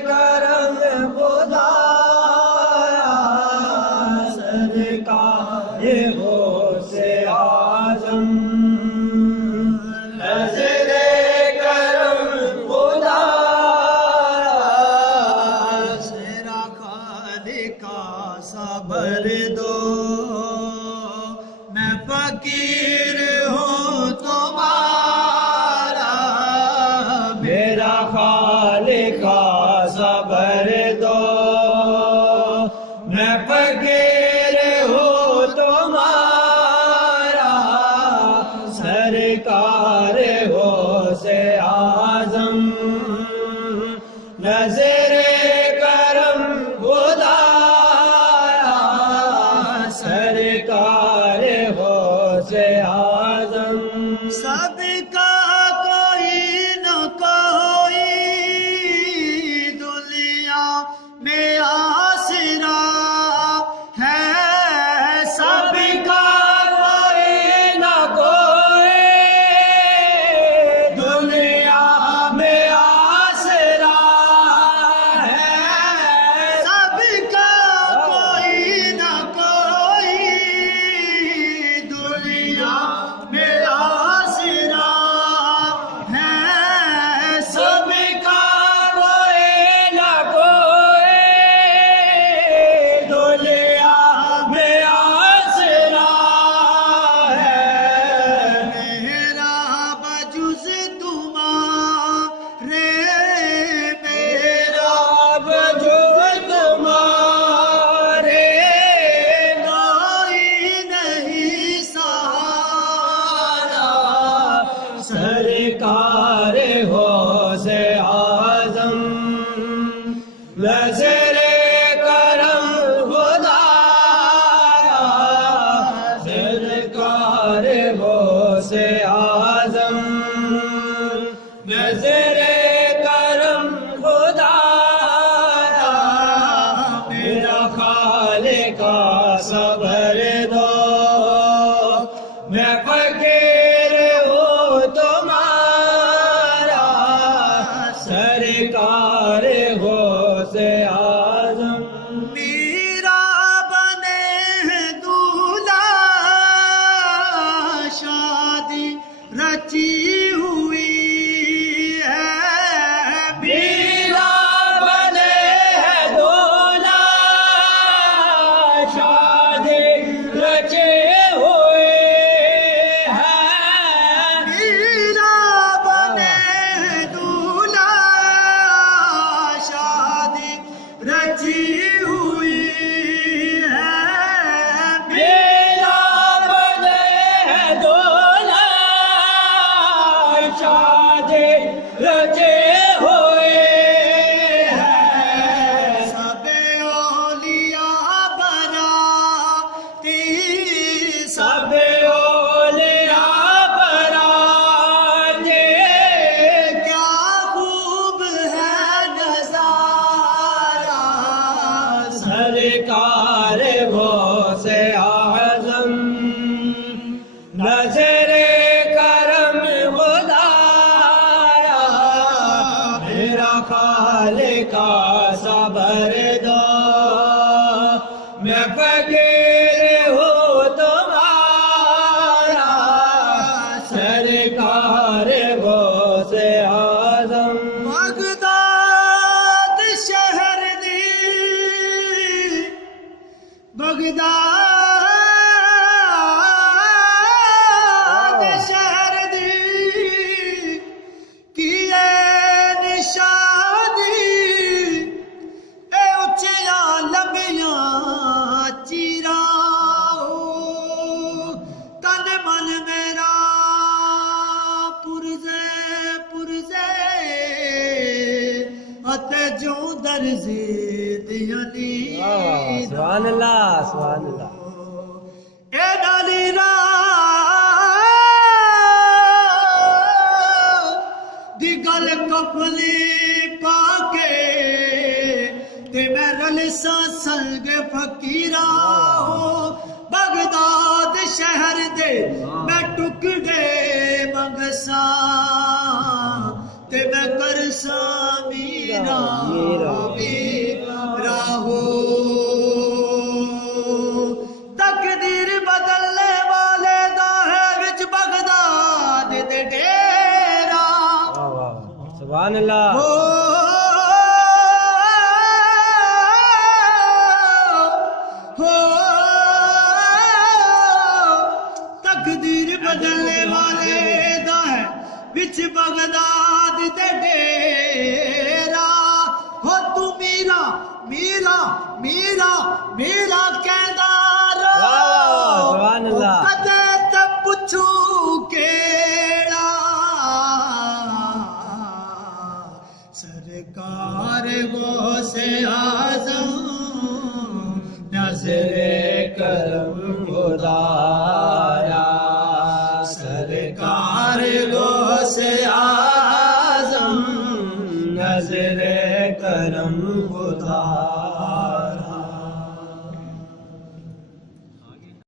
کرم خدایا سرکار غوث اعظم نظر کرم خدایا تیرا خالقہ صبر دو میں فقیر ہوں تمہارا میرا خالقہ صبر دو میں فقیر ہوں تمہارا سرکار غوث اعظم نظر کرم خدایا سرکار غوث اعظم سب کا کوئی نہ کوئی دنیا میں آسرا ہے سب کا کوئی نہ کوئی دنیا میں آسرا ہے سب کا کوئی نہ کوئی دنیا میں آسرا ہے سب کا کوئی نہ کوئی دنیا میں آسرا ہے میرا بجز تمہارے میرا وجود تمہارے کوئی نہیں سہارا سرکار غوث اعظم نظر کرم خدایا سرکار غوث اعظم نظر کرم خدایا میرا خالقہ صبر دو میں فقیر ہوں تمہارا سرکار غوث اعظم میرا بنے دولہا شادی رچی ہوئی ہے میرا بنے ہے دولہا شادی رچے ہوئے ہیں میرا بنے دولہا شادی رچی ہوئی ہے میرا بنے ہے دولہا شادی رچے ہوئے ہیں سب اولیاء براتی سب اولیاء براتے کیا خوب ہے نظارہ سرکار غوث اعظم نظر کرم خدایا میرا خالقہ صبر دو میں فقیر ہوں تمہارا سرکار غوث اعظم بغداد شہر دی بغداد شہر دی کیے نشانی اے اچھیاں لمبیاں چیراں تن من میرا پرزے پرزے اتے جو درزی دیانی سبحان اللہ سبحان اللہ اے ڈالی را دی گل کپلی پاکے تے میں رلسا سنگ فقیرہ بغداد شہر دے میں ٹکڑے منگساں تے میں کرساں میرا میرا میرا ہو تقدیر بدلنے والے دا ہے وچ بغداد دے ڈیرا واہ واہ سبحان اللہ تقدیر بدلنے والے دا ہے وچ بغداد دے ڈیرا ہو تو میرا میرا میرا میرا کہندا رو سبحان اللہ کدے تے پوچھوں کیڑا سرکار غوث اعظم نظر کرم خدایا سرکار غوث اعظم نظر کرم خدایا